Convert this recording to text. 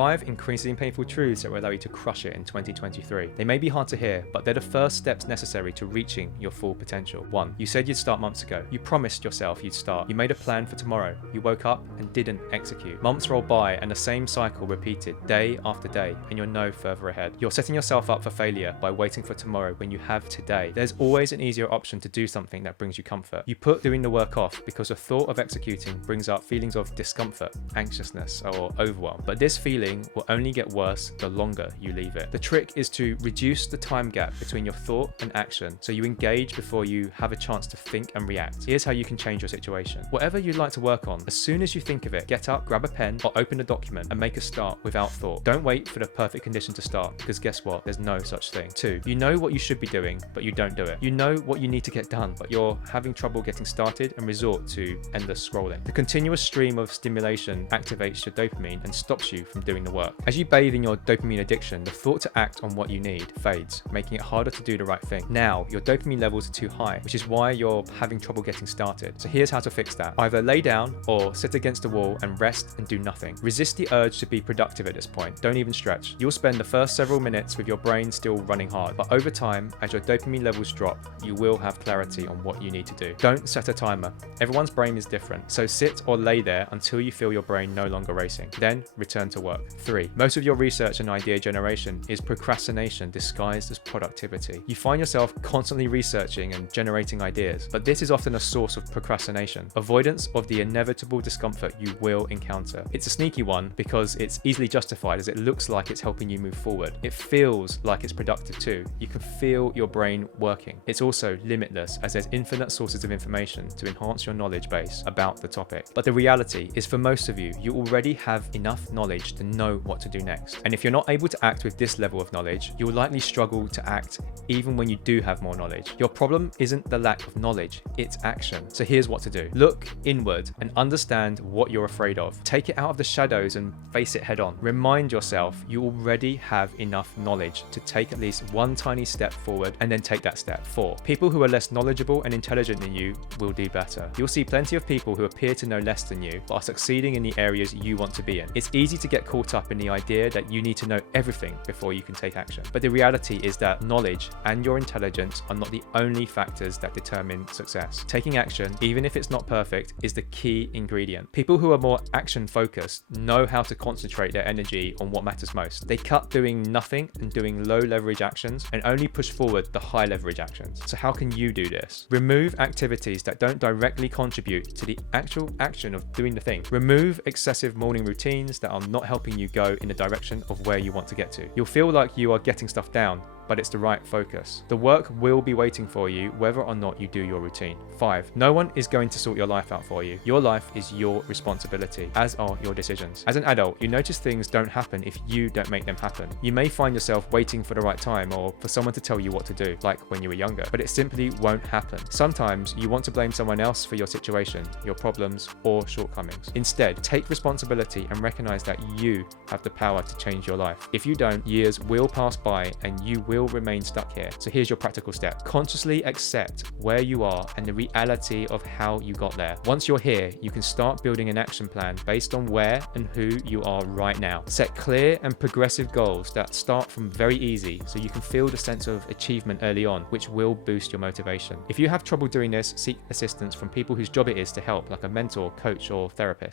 5 increasingly painful truths that will allow you to crush it in 2023. They may be hard to hear, but they're the first steps necessary to reaching your full potential. 1. You said you'd start months ago. You promised yourself you'd start. You made a plan for tomorrow. You woke up and didn't execute. Months roll by and the same cycle repeated day after day, and you're no further ahead. You're setting yourself up for failure by waiting for tomorrow when you have today. There's always an easier option to do something that brings you comfort. You put doing the work off because the thought of executing brings up feelings of discomfort, anxiousness, or overwhelm. But this feeling will only get worse the longer you leave it. The trick is to reduce the time gap between your thought and action so you engage before you have a chance to think and react. Here's how you can change your situation. Whatever you'd like to work on, as soon as you think of it, get up, grab a pen, or open a document and make a start without thought. Don't wait for the perfect condition to start, because guess what? There's no such thing. 2. You know what you should be doing, but you don't do it. You know what you need to get done, but you're having trouble getting started and resort to endless scrolling. The continuous stream of stimulation activates your dopamine and stops you from doing the work. As you bathe in your dopamine addiction, the thought to act on what you need fades, making it harder to do the right thing. Now, your dopamine levels are too high, which is why you're having trouble getting started. So here's how to fix that. Either lay down or sit against a wall and rest and do nothing. Resist the urge to be productive at this point. Don't even stretch. You'll spend the first several minutes with your brain still running hard, but over time, as your dopamine levels drop, you will have clarity on what you need to do. Don't set a timer. Everyone's brain is different, so sit or lay there until you feel your brain no longer racing. Then return to work. 3. Most of your research and idea generation is procrastination disguised as productivity. You find yourself constantly researching and generating ideas, but this is often a source of procrastination, avoidance of the inevitable discomfort you will encounter. It's a sneaky one because it's easily justified, as it looks like it's helping you move forward. It feels like it's productive too. You can feel your brain working. It's also limitless, as there's infinite sources of information to enhance your knowledge base about the topic. But the reality is, for most of you, you already have enough knowledge to know what to do next. And if you're not able to act with this level of knowledge, you'll likely struggle to act even when you do have more knowledge. Your problem isn't the lack of knowledge, it's action. So here's what to do. Look inward and understand what you're afraid of. Take it out of the shadows and face it head on. Remind yourself you already have enough knowledge to take at least one tiny step forward, and then take that step. 4. People who are less knowledgeable and intelligent than you will do better. You'll see plenty of people who appear to know less than you, but are succeeding in the areas you want to be in. It's easy to get caught up in the idea that you need to know everything before you can take action. But the reality is that knowledge and your intelligence are not the only factors that determine success. Taking action, even if it's not perfect, is the key ingredient. People who are more action focused know how to concentrate their energy on what matters most. They cut doing nothing and doing low leverage actions and only push forward the high leverage actions. So how can you do this? Remove activities that don't directly contribute to the actual action of doing the thing. Remove excessive morning routines that are not helping you go in the direction of where you want to get to. You'll feel like you are getting stuff down, but it's the right focus. The work will be waiting for you whether or not you do your routine. 5. No one is going to sort your life out for you. Your life is your responsibility, as are your decisions. As an adult, you notice things don't happen if you don't make them happen. You may find yourself waiting for the right time or for someone to tell you what to do, like when you were younger, but it simply won't happen. Sometimes you want to blame someone else for your situation, your problems, or shortcomings. Instead, take responsibility and recognize that you have the power to change your life. If you don't, years will pass by and you will remain stuck here. So here's your practical step. Consciously accept where you are and the reality of how you got there. Once you're here, you can start building an action plan based on where and who you are right now. Set clear and progressive goals that start from very easy so you can feel the sense of achievement early on, which will boost your motivation. If you have trouble doing this, seek assistance from people whose job it is to help, like a mentor, coach, or therapist.